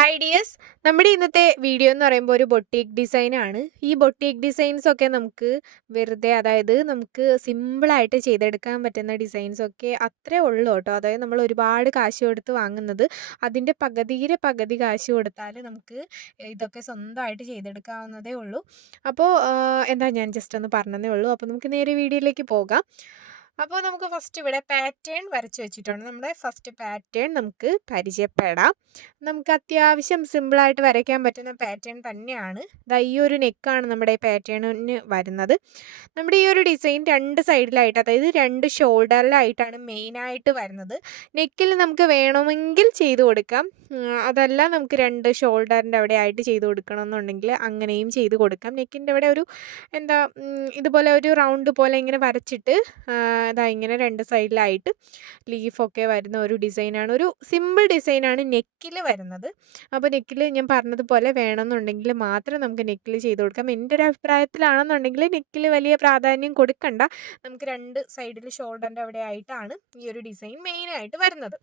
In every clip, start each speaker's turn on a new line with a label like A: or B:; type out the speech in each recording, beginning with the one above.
A: Hi dears നമ്മുടെ ഇന്നത്തെ video എന്ന് പറയുമ്പോൾ ഒരു ബൊട്ടീക്ക് ആണ്. ഈ ബൊട്ടീക്ക് ഡിസൈൻസ് ഒക്കെ നമുക്ക് വെറുതെ അതായത് നമുക്ക് സിമ്പിളായിട്ട് ചെയ്തെടുക്കാൻ പറ്റുന്ന ഡിസൈൻസ് ഒക്കെ അത്രേ ഉള്ളൂ കേട്ടോ. അതായത് നമ്മൾ ഒരുപാട് കാശ് കൊടുത്ത് വാങ്ങുന്നത് അതിന്റെ പകുതിയിലെ പകുതി കാശ് കൊടുത്താൽ നമുക്ക് ഇതൊക്കെ സ്വന്തമായിട്ട് ചെയ്തെടുക്കാവുന്നതേ ഉള്ളൂ. അപ്പോൾ എന്താ ഞാൻ ജസ്റ്റ് ഒന്ന് പറഞ്ഞതേ ഉള്ളൂ. അപ്പോൾ നമുക്ക് നേരെ വീഡിയോയിലേക്ക് പോകാം. അപ്പോൾ നമുക്ക് ഫസ്റ്റ് ഇവിടെ പാറ്റേൺ വരച്ച് വെച്ചിട്ടുണ്ട്. നമ്മുടെ ഫസ്റ്റ് പാറ്റേൺ നമുക്ക് പരിചയപ്പെടാം. നമുക്ക് അത്യാവശ്യം സിമ്പിളായിട്ട് വരയ്ക്കാൻ പറ്റുന്ന പാറ്റേൺ തന്നെയാണ്. ഇതാ ഈ ഒരു നെക്കാണ് നമ്മുടെ ഈ പാറ്റേണിന് വരുന്നത്. നമ്മുടെ ഈ ഒരു ഡിസൈൻ രണ്ട് സൈഡിലായിട്ട് അതായത് രണ്ട് ഷോൾഡറിലായിട്ടാണ് മെയിനായിട്ട് വരുന്നത്. നെക്കിൽ നമുക്ക് വേണമെങ്കിൽ ചെയ്ത് കൊടുക്കാം. അതല്ല നമുക്ക് രണ്ട് ഷോൾഡറിന്റെ അവിടെ ആയിട്ട് ചെയ്ത് കൊടുക്കണമെന്നുണ്ടെങ്കിൽ അങ്ങനെയും ചെയ്ത് കൊടുക്കാം. നെക്കിന്റെ അവിടെ ഒരു എന്താ ഇതുപോലെ ഒരു റൗണ്ട് പോലെ ഇങ്ങനെ വരച്ചിട്ട് ഇതാ ഇങ്ങനെ രണ്ട് സൈഡിലായിട്ട് ലീഫൊക്കെ വരുന്ന ഒരു ഡിസൈനാണ്. ഒരു സിമ്പിൾ ഡിസൈനാണ് നെക്കിൽ വരുന്നത്. അപ്പോൾ നെക്കിൽ ഞാൻ പറഞ്ഞതുപോലെ വേണമെന്നുണ്ടെങ്കിൽ മാത്രം നമുക്ക് നെക്കിൽ ചെയ്ത് കൊടുക്കാം. എന്റെ ഒരു അഭിപ്രായത്തിലാണെന്നുണ്ടെങ്കിൽ നെക്കിൽ വലിയ പ്രാധാന്യം കൊടുക്കണ്ട. നമുക്ക് രണ്ട് സൈഡിൽ ഷോൾഡറിന്റെ അവിടെ ആയിട്ടാണ് ഈ ഒരു ഡിസൈൻ മെയിനായിട്ട് വരുന്നത്.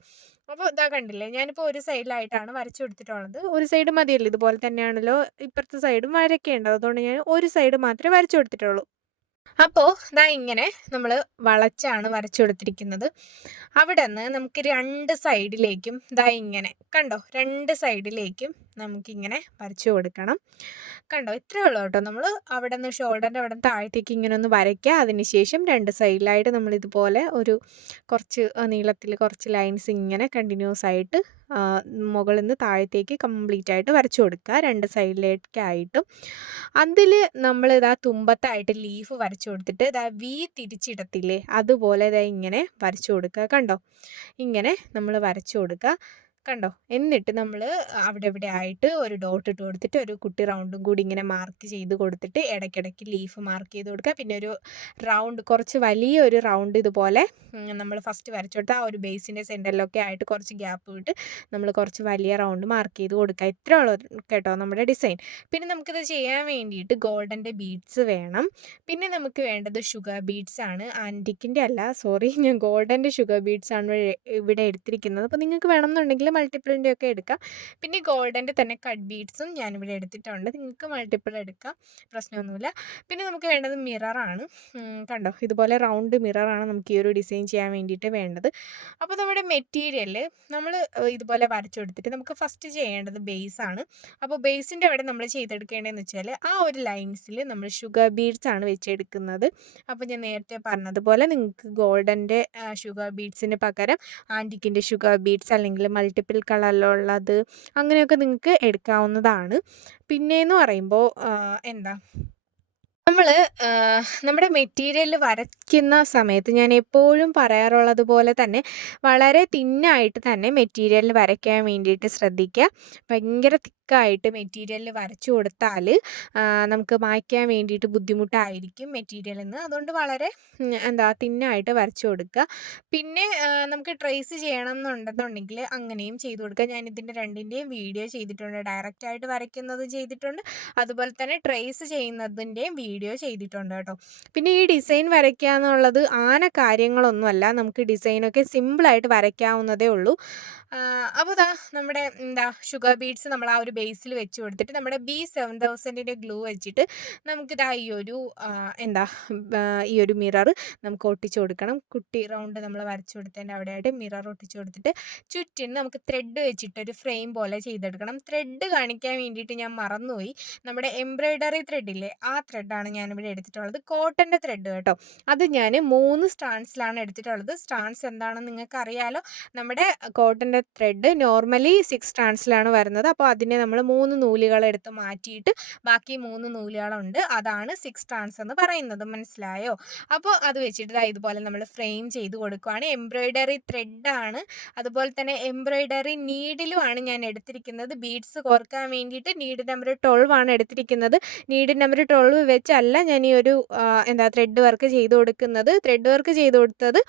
A: അപ്പോൾ ഇതാ കണ്ടില്ലേ ഞാനിപ്പോൾ ഒരു സൈഡിലായിട്ടാണ് വരച്ചു കൊടുത്തിട്ടുള്ളത്. ഒരു സൈഡ് മതിയല്ലോ ഇതുപോലെ തന്നെയാണല്ലോ ഇപ്പുറത്തെ സൈഡും വരയ്ക്കേണ്ടത്. അതുകൊണ്ട് ഞാൻ ഒരു സൈഡ് മാത്രമേ വരച്ചു കൊടുത്തിട്ടുള്ളൂ. അപ്പോൾ ഇതാ ഇങ്ങനെ നമ്മൾ വളച്ചാണ് വരച്ചു കൊടുത്തിരിക്കുന്നത് അവിടെ നിന്ന് നമുക്ക് രണ്ട് സൈഡിലേക്കും ഇതാ ഇങ്ങനെ കണ്ടോ? രണ്ട് സൈഡിലേക്കും നമുക്കിങ്ങനെ വരച്ചു കൊടുക്കണം. കണ്ടോ? ഇത്രയേ ഉള്ളൂ കേട്ടോ. നമ്മൾ അവിടെ നിന്ന് ഷോൾഡറിന്റെ അവിടെ താഴത്തേക്ക് ഇങ്ങനെ ഒന്ന് വരയ്ക്കുക. അതിനുശേഷം രണ്ട് സൈഡിലായിട്ട് നമ്മൾ ഇതുപോലെ ഒരു കുറച്ച് നീളത്തിൽ കുറച്ച് ലൈൻസ് ഇങ്ങനെ കണ്ടിന്യൂസ് ആയിട്ട് മുകളിൽ നിന്ന് താഴത്തേക്ക് കംപ്ലീറ്റ് ആയിട്ട് വരച്ചു കൊടുക്കുക. രണ്ട് സൈഡിലേക്കായിട്ടും. അതിൽ നമ്മൾ ഇതാ തുമ്പത്തായിട്ട് ലീഫ് വരച്ചു കൊടുത്തിട്ട് ഇതാ വി തിരിച്ചിടത്തില്ലേ? അതുപോലെ ദാ ഇങ്ങനെ വരച്ചു കൊടുക്കുക. കണ്ടോ? ഇങ്ങനെ നമ്മൾ വരച്ചു കൊടുക്കുക. കണ്ടോ? എന്നിട്ട് നമ്മൾ അവിടെ ഇവിടെ ആയിട്ട് ഒരു ഡോട്ട് ഇട്ട് കൊടുത്തിട്ട് ഒരു കുട്ടി റൗണ്ടും കൂടി ഇങ്ങനെ മാർക്ക് ചെയ്ത് കൊടുത്തിട്ട് ഇടയ്ക്കിടയ്ക്ക് ലീഫ് മാർക്ക് ചെയ്ത് കൊടുക്കുക. പിന്നെ ഒരു റൗണ്ട് കുറച്ച് വലിയ ഒരു റൗണ്ട് ഇതുപോലെ നമ്മൾ ഫസ്റ്റ് വരച്ചു കൊടുത്താൽ ആ ഒരു ബേസിന്റെ സെന്ററിലൊക്കെ ആയിട്ട് കുറച്ച് ഗ്യാപ്പ് വിട്ട് നമ്മൾ കുറച്ച് വലിയ റൗണ്ട് മാർക്ക് ചെയ്ത് കൊടുക്കുക. ഇത്ര ഉള്ളൂ കേട്ടോ നമ്മുടെ ഡിസൈൻ പിന്നെ നമുക്കിത് ചെയ്യാൻ വേണ്ടിയിട്ട് ഗോൾഡന്റെ ബീഡ്സ് വേണം. പിന്നെ നമുക്ക് വേണ്ടത് ഷുഗർ ബീഡ്സ് ആണ്. ആന്റിക്കിന്റെ അല്ല സോറി ഞാൻ ഗോൾഡന്റെ ഷുഗർ ബീഡ്സ് ആണ് ഇവിടെ എടുത്തിരിക്കുന്നത്. അപ്പോൾ നിങ്ങൾക്ക് വേണമെന്നുണ്ടെങ്കിൽ മൾട്ടിപ്പിളിന്റെ ഒക്കെ എടുക്കാം. പിന്നെ ഗോൾഡന്റെ തന്നെ കട്ട് ബീഡ്സും ഞാനിവിടെ എടുത്തിട്ടുണ്ട്. നിങ്ങൾക്ക് മൾട്ടിപ്പിൾ എടുക്കാം. പ്രശ്നമൊന്നുമില്ല. പിന്നെ നമുക്ക് വേണ്ടത് മിററാണ് കണ്ടോ? ഇതുപോലെ റൗണ്ട് മിററാണ് നമുക്ക് ഈ ഒരു ഡിസൈൻ ചെയ്യാൻ വേണ്ടിയിട്ട് വേണ്ടത്. അപ്പോൾ നമ്മുടെ മെറ്റീരിയൽ നമ്മൾ ഇതുപോലെ വരച്ചു കൊടുത്തിട്ട് നമുക്ക് ഫസ്റ്റ് ചെയ്യേണ്ടത് ബേസാണ് അപ്പോൾ ബേസിന്റെ അവിടെ നമ്മൾ ചെയ്തെടുക്കേണ്ടതെന്ന് വെച്ചാൽ ആ ഒരു ലൈൻസിൽ നമ്മൾ ഷുഗർ ബീഡ്സ് ആണ് വെച്ചെടുക്കുന്നത്. അപ്പോൾ ഞാൻ നേരത്തെ പറഞ്ഞതുപോലെ നിങ്ങൾക്ക് ഗോൾഡന്റെ ഷുഗർ ബീഡ്സിന് പകരം ആന്റിക്കിന്റെ ഷുഗർ ബീഡ്സ് അല്ലെങ്കിൽ മൾട്ടി മൾട്ടിപ്പിൾ കളറിലുള്ളത് അങ്ങനെയൊക്കെ നിങ്ങൾക്ക് എടുക്കാവുന്നതാണ്. പിന്നെയെന്ന് പറയുമ്പോൾ എന്താ? നമ്മൾ നമ്മുടെ മെറ്റീരിയൽ വരയ്ക്കുന്ന സമയത്ത് ഞാൻ എപ്പോഴും പറയാറുള്ളത് പോലെ തന്നെ വളരെ തിന്നായിട്ട് തന്നെ മെറ്റീരിയൽ വരയ്ക്കാൻ വേണ്ടിയിട്ട് ശ്രദ്ധിക്കുക. ഭയങ്കര തിക്കായിട്ട് മെറ്റീരിയലിൽ വരച്ചു കൊടുത്താൽ നമുക്ക് മായ്ക്കാൻ വേണ്ടിയിട്ട് ബുദ്ധിമുട്ടായിരിക്കും മെറ്റീരിയൽ നിന്ന് അതുകൊണ്ട് വളരെ എന്താ തിന്നായിട്ട് വരച്ചു കൊടുക്കുക. പിന്നെ നമുക്ക് ട്രേസ് ചെയ്യണം എന്നുണ്ടെന്നുണ്ടെങ്കിൽ അങ്ങനെയും ചെയ്തു കൊടുക്കുക. ഞാൻ ഇതിന്റെ രണ്ടിന്റെയും വീഡിയോ ചെയ്തിട്ടുണ്ട്. ഡയറക്റ്റ് ആയിട്ട് വരയ്ക്കുന്നത് ചെയ്തിട്ടുണ്ട്. അതുപോലെ തന്നെ ട്രേസ് ചെയ്യുന്നതിന്റെയും വീഡിയോ ചെയ്തിട്ടുണ്ട് കേട്ടോ. പിന്നെ ഈ ഡിസൈൻ വരയ്ക്കുക എന്നുള്ളത് ആന കാര്യങ്ങളൊന്നുമല്ല. നമുക്ക് ഡിസൈനൊക്കെ സിമ്പിളായിട്ട് വരയ്ക്കാവുന്നതേ ഉള്ളൂ. അപ്പോൾ നമ്മുടെ എന്താ ഷുഗർ ബീഡ്സ് നമ്മൾ ആ ഒരു ബേസിൽ വെച്ച് കൊടുത്തിട്ട് നമ്മുടെ ബി സെവൻ തൗസൻഡിന്റെ ഗ്ലൂ വെച്ചിട്ട് നമുക്കിതാ ഈ ഒരു എന്താ ഈ ഒരു മിറർ നമുക്ക് ഒട്ടിച്ചു കൊടുക്കണം. കുട്ടി റൗണ്ട് നമ്മൾ വരച്ചു കൊടുത്തതിന്റെ അവിടെയായിട്ട് മിറർ ഒട്ടിച്ചു കൊടുത്തിട്ട് ചുറ്റിന് നമുക്ക് ത്രെഡ് വെച്ചിട്ട് ഒരു ഫ്രെയിം പോലെ ചെയ്തെടുക്കണം. ത്രെഡ് കാണിക്കാൻ വേണ്ടിയിട്ട് ഞാൻ മറന്നുപോയി. നമ്മുടെ എംബ്രോയ്ഡറി ത്രെഡില്ലേ ആ ത്രെഡാണ് ഞാനിവിടെ എടുത്തിട്ടുള്ളത്. കോട്ടന്റെ ത്രെഡ് കേട്ടോ. അത് ഞാൻ മൂന്ന് സ്റ്റാൻസിലാണ് എടുത്തിട്ടുള്ളത്. സ്റ്റാൻസ് എന്താണെന്ന് നിങ്ങൾക്ക് അറിയാലോ നമ്മുടെ കോട്ടന്റെ ത്രെഡ് നോർമലി സിക്സ് സ്റ്റാൻസിലാണ് വരുന്നത്. അപ്പോൾ അതിനെ നമ്മൾ മൂന്ന് നൂലുകൾ എടുത്ത് മാറ്റിയിട്ട് ബാക്കി മൂന്ന് നൂലുകളുണ്ട്. അതാണ് സിക്സ് ട്രാൻസ് എന്ന് പറയുന്നത്. മനസ്സിലായോ? അപ്പോൾ അത് വെച്ചിട്ട് ഇതുപോലെ നമ്മൾ ഫ്രെയിം ചെയ്ത് കൊടുക്കുകയാണ് എംബ്രോയ്ഡറി ത്രെഡാണ് അതുപോലെ തന്നെ എംബ്രോയ്ഡറി നീഡിലുമാണ് ഞാൻ എടുത്തിരിക്കുന്നത്. ബീഡ്സ് കോർക്കാൻ വേണ്ടിയിട്ട് നീഡ് നമ്പർ ട്വൽവ് ആണ് എടുത്തിരിക്കുന്നത്. നീഡ് നമ്പർ ട്വൽവ് വെച്ചല്ല ഞാൻ ഈ ഒരു എന്താ ത്രെഡ് വർക്ക് ചെയ്ത് കൊടുക്കുന്നത്. ത്രെഡ് വർക്ക് ചെയ്ത് കൊടുത്തത്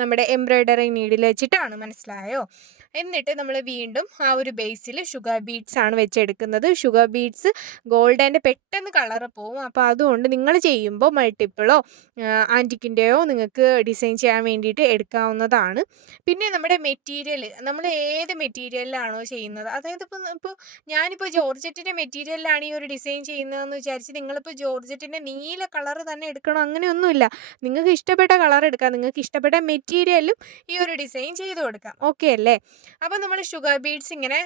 A: നമ്മുടെ എംബ്രോയ്ഡറി നീഡിൽ വെച്ചിട്ടാണ്. മനസ്സിലായോ? എന്നിട്ട് നമ്മൾ വീണ്ടും ആ ഒരു ബേസിൽ ഷുഗർ ബീഡ്സ് ആണ് വെച്ചെടുക്കുന്നത്. ഷുഗർ ബീഡ്സ് ഗോൾഡന്റെ പെട്ടെന്ന് കളറ് പോവും. അപ്പോൾ അതുകൊണ്ട് നിങ്ങൾ ചെയ്യുമ്പോൾ മൾട്ടിപ്പിളോ ആന്റിക്കിന്റെയോ നിങ്ങൾക്ക് ഡിസൈൻ ചെയ്യാൻ വേണ്ടിയിട്ട് എടുക്കാവുന്നതാണ്. പിന്നെ നമ്മുടെ മെറ്റീരിയൽ നമ്മൾ ഏത് മെറ്റീരിയലിലാണോ ചെയ്യുന്നത്? അതായത് ഇപ്പോൾ ഇപ്പോൾ ഞാനിപ്പോൾ ജോർജറ്റിന്റെ മെറ്റീരിയലിലാണ് ഈ ഒരു ഡിസൈൻ ചെയ്യുന്നതെന്ന് വിചാരിച്ച് നിങ്ങളിപ്പോൾ ജോർജറ്റിന്റെ നീല കളർ തന്നെ എടുക്കണം? അങ്ങനെയൊന്നുമില്ല. നിങ്ങൾക്ക് ഇഷ്ടപ്പെട്ട കളർ എടുക്കാം. നിങ്ങൾക്ക് ഇഷ്ടപ്പെട്ട മെറ്റീരിയലും ഈ ഒരു ഡിസൈൻ ചെയ്ത് കൊടുക്കാം. ഓക്കെ അല്ലേ? അപ്പോൾ നമ്മൾ ഷുഗർ ബീഡ്സ് ഇങ്ങനെ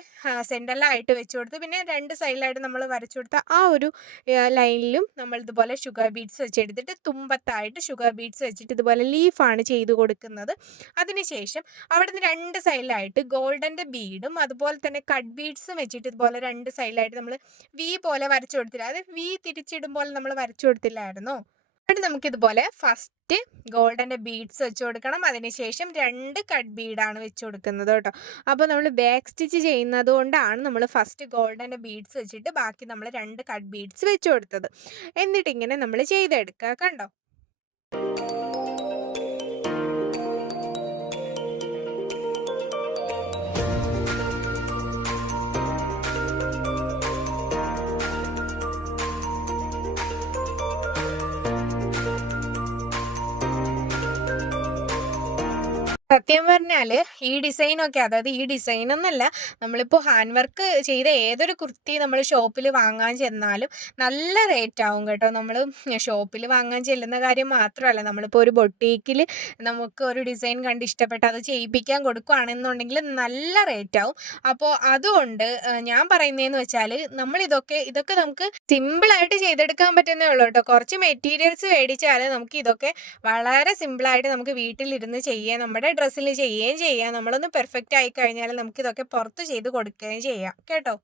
A: സെന്ററിലായിട്ട് വെച്ച് കൊടുത്ത് പിന്നെ രണ്ട് സൈഡിലായിട്ട് നമ്മൾ വരച്ചു കൊടുത്ത ആ ഒരു ലൈനിലും നമ്മൾ ഇതുപോലെ ഷുഗർ ബീഡ്സ് വെച്ചെടുത്തിട്ട് തുമ്പത്തായിട്ട് ഷുഗർ ബീഡ്സ് വെച്ചിട്ട് ഇതുപോലെ ലീഫാണ് ചെയ്ത് കൊടുക്കുന്നത്. അതിനുശേഷം അവിടെ നിന്ന് രണ്ട് സൈഡിലായിട്ട് ഗോൾഡന്റെ ബീഡും അതുപോലെ തന്നെ കട്ട് ബീഡ്സും വെച്ചിട്ട് ഇതുപോലെ രണ്ട് സൈഡിലായിട്ട് നമ്മൾ വി പോലെ വരച്ചു കൊടുത്തില്ല. അത് വി തിരിച്ചിടുമ്പോൾ നമ്മൾ വരച്ചു കൊടുത്തില്ലായിരുന്നോ? എന്നിട്ട് നമുക്കിതുപോലെ ഫസ്റ്റ് ഗോൾഡന്റെ ബീഡ്സ് വെച്ച് കൊടുക്കണം. അതിനുശേഷം രണ്ട് കട്ട് ബീഡാണ് വെച്ച് കൊടുക്കുന്നത് കേട്ടോ. അപ്പോൾ നമ്മൾ ബാക്ക് സ്റ്റിച്ച് ചെയ്യുന്നത് കൊണ്ടാണ് നമ്മൾ ഫസ്റ്റ് ഗോൾഡന്റെ ബീഡ്സ് വെച്ചിട്ട് ബാക്കി നമ്മൾ രണ്ട് കട്ട് ബീഡ്സ് വെച്ച് കൊടുത്തത്. എന്നിട്ടിങ്ങനെ നമ്മൾ ചെയ്തെടുക്കുക കണ്ടോ? സത്യം പറഞ്ഞാൽ ഈ ഡിസൈനൊക്കെ അതായത് ഈ ഡിസൈൻ എന്നല്ല നമ്മളിപ്പോൾ ഹാൻഡ് വർക്ക് ചെയ്ത ഏതൊരു കുർത്തി നമ്മൾ ഷോപ്പിൽ വാങ്ങാൻ ചെന്നാലും നല്ല റേറ്റ് ആവും കേട്ടോ. നമ്മൾ ഷോപ്പിൽ വാങ്ങാൻ ചെല്ലുന്ന കാര്യം മാത്രമല്ല നമ്മളിപ്പോൾ ഒരു ബൊട്ടീക്കിൽ നമുക്ക് ഒരു ഡിസൈൻ കണ്ട് ഇഷ്ടപ്പെട്ട് അത് ചെയ്യിപ്പിക്കാൻ കൊടുക്കുകയാണെന്നുണ്ടെങ്കിൽ നല്ല റേറ്റ് ആവും അപ്പോൾ അതുകൊണ്ട് ഞാൻ പറയുന്നതെന്ന് വെച്ചാൽ നമ്മളിതൊക്കെ ഇതൊക്കെ നമുക്ക് സിമ്പിളായിട്ട് ചെയ്തെടുക്കാൻ പറ്റുന്നേ ഉള്ളൂ കേട്ടോ. കുറച്ച് മെറ്റീരിയൽസ് മേടിച്ചാൽ നമുക്ക് ഇതൊക്കെ വളരെ സിമ്പിളായിട്ട് നമുക്ക് വീട്ടിലിരുന്ന് ചെയ്യാം നമ്മുടെ ഡ്രസ്സിൽ ചെയ്യുകയും ചെയ്യാം. നമ്മളൊന്ന് പെർഫെക്റ്റ് ആയി കഴിഞ്ഞാൽ നമുക്ക് ഇതൊക്കെ പുറത്ത് ചെയ്ത് കൊടുക്കുകയും ചെയ്യാം. കേട്ടോ?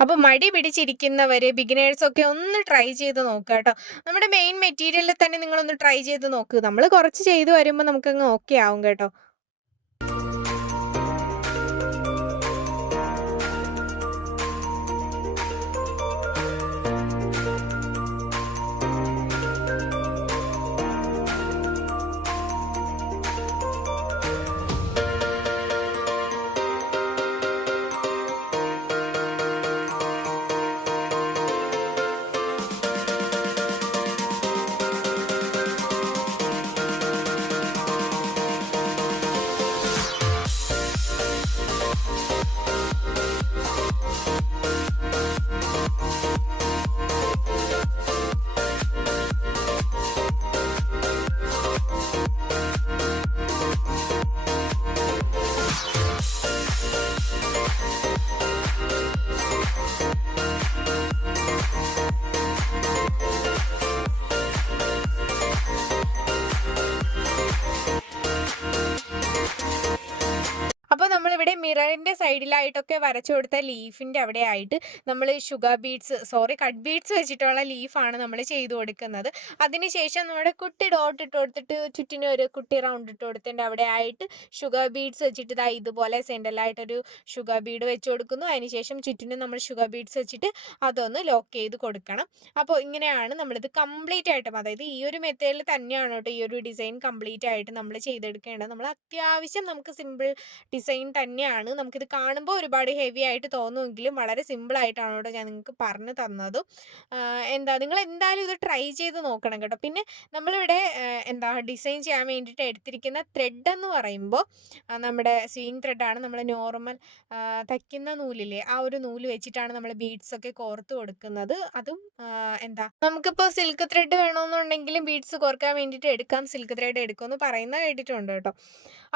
A: അപ്പോൾ മടി പിടിച്ചിരിക്കുന്നവർ ബിഗിനേഴ്സൊക്കെ ഒന്ന് ട്രൈ ചെയ്ത് നോക്കുക കേട്ടോ. നമ്മുടെ മെയിൻ മെറ്റീരിയലിൽ തന്നെ നിങ്ങളൊന്ന് ട്രൈ ചെയ്ത് നോക്കുക നമ്മൾ കുറച്ച് ചെയ്ത് വരുമ്പോൾ നമുക്കങ്ങ് ഓക്കെ ആവും കേട്ടോ. മിററിന്റെ സൈഡിലായിട്ടൊക്കെ വരച്ചു കൊടുത്ത ലീഫിന്റെ അവിടെ ആയിട്ട് നമ്മൾ sugar beads sorry cut beads വെച്ചിട്ടുള്ള ലീഫാണ് നമ്മൾ ചെയ്തു കൊടുക്കുന്നത്. അതിനുശേഷം നമ്മുടെ കുട്ടി ഡോട്ട് ഇട്ട് കൊടുത്തിട്ട് ചുറ്റിനും ഒരു കുട്ടി റൗണ്ട് ഇട്ട് കൊടുത്തിട്ട് അവിടെ ആയിട്ട് ഷുഗർ ബീഡ്സ് വെച്ചിട്ട് ഇതാ ഇതുപോലെ സെന്ററിലായിട്ടൊരു ഷുഗർ ബീഡ് വെച്ച് കൊടുക്കുന്നു. അതിനുശേഷം ചുറ്റിനും നമ്മൾ ഷുഗർ ബീഡ്സ് വെച്ചിട്ട് അതൊന്ന് ലോക്ക് ചെയ്ത് കൊടുക്കണം. അപ്പോൾ ഇങ്ങനെയാണ് നമ്മളിത് കംപ്ലീറ്റ് ആയിട്ടും അതായത് ഈ ഒരു മെത്തേഡിൽ തന്നെയാണ് കേട്ടോ ഈ ഒരു ഡിസൈൻ കംപ്ലീറ്റ് ആയിട്ട് നമ്മൾ ചെയ്തെടുക്കേണ്ടത്. നമ്മൾ അത്യാവശ്യം നമുക്ക് സിമ്പിൾ ഡിസൈൻ തന്നെയാണ് നമുക്കിത് കാണുമ്പോൾ ഒരുപാട് ഹെവി ആയിട്ട് തോന്നുമെങ്കിലും വളരെ സിമ്പിൾ ആയിട്ടാണ് കേട്ടോ ഞാൻ നിങ്ങൾക്ക് പറഞ്ഞു തന്നതും. എന്താ നിങ്ങൾ എന്തായാലും ഇത് ട്രൈ ചെയ്ത് നോക്കണം കേട്ടോ. പിന്നെ നമ്മളിവിടെ എന്താ ഡിസൈൻ ചെയ്യാൻ വേണ്ടിയിട്ട് എടുത്തിരിക്കുന്ന ത്രെഡ് എന്ന് പറയുമ്പോൾ നമ്മുടെ സ്വീങ് ത്രെഡാണ് നമ്മൾ നോർമൽ തയ്ക്കുന്ന നൂലില്ലേ ആ ഒരു നൂൽ വെച്ചിട്ടാണ് നമ്മൾ ബീഡ്സ് ഒക്കെ കോർത്ത് കൊടുക്കുന്നത്. അതും എന്താ നമുക്കിപ്പോൾ സിൽക്ക് ത്രെഡ് വേണമെന്നുണ്ടെങ്കിലും ബീഡ്സ് കോർക്കാൻ വേണ്ടിയിട്ട് എടുക്കാം. സിൽക്ക് ത്രെഡ് എടുക്കുമെന്ന് പറയുന്ന കേട്ടിട്ടുണ്ട് കേട്ടോ.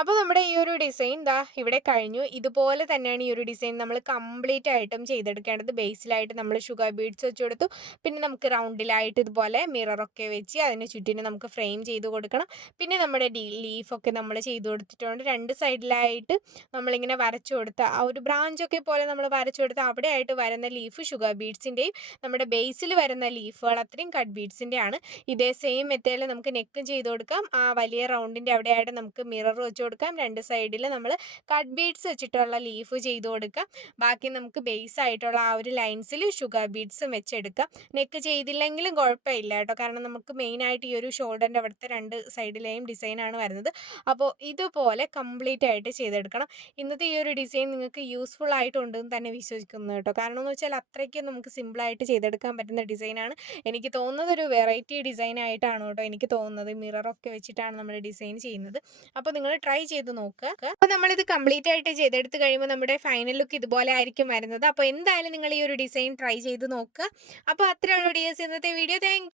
A: അപ്പോൾ നമ്മുടെ ഈ ഒരു ഡിസൈൻ ദാ ഇവിടെ കഴിഞ്ഞു. ഇതുപോലെ തന്നെയാണ് ഈ ഒരു ഡിസൈൻ നമ്മൾ കംപ്ലീറ്റ് ആയിട്ടും ചെയ്തെടുക്കേണ്ടത്. ബേസിലായിട്ട് നമ്മൾ ഷുഗർ ബീഡ്സ് വെച്ച് കൊടുത്തു. പിന്നെ നമുക്ക് റൗണ്ടിലായിട്ട് ഇതുപോലെ മിററൊക്കെ വെച്ച് അതിന് ചുറ്റിന് നമുക്ക് ഫ്രെയിം ചെയ്ത് കൊടുക്കണം. പിന്നെ നമ്മുടെ ലീഫൊക്കെ നമ്മൾ ചെയ്ത് കൊടുത്തിട്ടുണ്ട്. രണ്ട് സൈഡിലായിട്ട് നമ്മളിങ്ങനെ വരച്ചു കൊടുത്ത ആ ഒരു ബ്രാഞ്ചൊക്കെ പോലെ നമ്മൾ വരച്ചു കൊടുത്ത അവിടെ ആയിട്ട് വരുന്ന ലീഫ് ഷുഗർ ബീഡ്സിന്റെയും നമ്മുടെ ബേസിൽ വരുന്ന ലീഫുകൾ അത്രയും കട്ട് ബീഡ്സിന്റെ ആണ് ഇതേ സെയിം മെത്തേഡിൽ നമുക്ക് നെക്കും ചെയ്ത് കൊടുക്കാം. ആ വലിയ റൗണ്ടിന്റെ അവിടെയായിട്ട് നമുക്ക് മിറർ വെച്ച് കൊടുക്കാം. രണ്ട് സൈഡിൽ നമ്മൾ കട്ട് ബീഡ്സ് വെച്ചിട്ടുള്ള ലീഫ് ചെയ്ത് കൊടുക്കാം. ബാക്കി നമുക്ക് ബേസ് ആയിട്ടുള്ള ആ ഒരു ലൈൻസിൽ ഷുഗർ ബീഡ്സും വെച്ചെടുക്കാം. നെക്ക് ചെയ്തില്ലെങ്കിലും കുഴപ്പമില്ല കേട്ടോ. കാരണം നമുക്ക് മെയിനായിട്ട് ഈ ഒരു ഷോൾഡറിന്റെ അവിടുത്തെ രണ്ട് സൈഡിലെയും ഡിസൈനാണ് വരുന്നത്. അപ്പോൾ ഇതുപോലെ കംപ്ലീറ്റ് ആയിട്ട് ചെയ്തെടുക്കണം. ഇന്നത്തെ ഈ ഒരു ഡിസൈൻ നിങ്ങൾക്ക് യൂസ്ഫുൾ ആയിട്ടുണ്ടെന്ന് തന്നെ വിശ്വസിക്കുന്നു കേട്ടോ. കാരണം എന്ന് വെച്ചാൽ അത്രയ്ക്കും നമുക്ക് സിമ്പിളായിട്ട് ചെയ്തെടുക്കാൻ പറ്റുന്ന ഡിസൈനാണ് എനിക്ക് തോന്നുന്നത് ഒരു വെറൈറ്റി ഡിസൈൻ ആയിട്ടാണ് കേട്ടോ എനിക്ക് തോന്നുന്നത്. മിററൊക്കെ വെച്ചിട്ടാണ് നമ്മൾ ഡിസൈൻ ചെയ്യുന്നത്. അപ്പോൾ നിങ്ങൾ ട്രൈ ചെയ്ത് നോക്കുക അപ്പോൾ നമ്മളിത് കംപ്ലീറ്റ് ആയിട്ട് ചെയ്തെടുത്ത് കഴിയുമ്പോൾ നമ്മുടെ ഫൈനൽ ലുക്ക് ഇതുപോലെ ആയിരിക്കും വരുന്നത്. അപ്പോൾ എന്തായാലും നിങ്ങൾ ഈ ഒരു ഡിസൈൻ ട്രൈ ചെയ്ത് നോക്കുക അപ്പോൾ അത്രയുള്ള ഡിയേഴ്സ് ഇന്നത്തെ വീഡിയോ താങ്ക്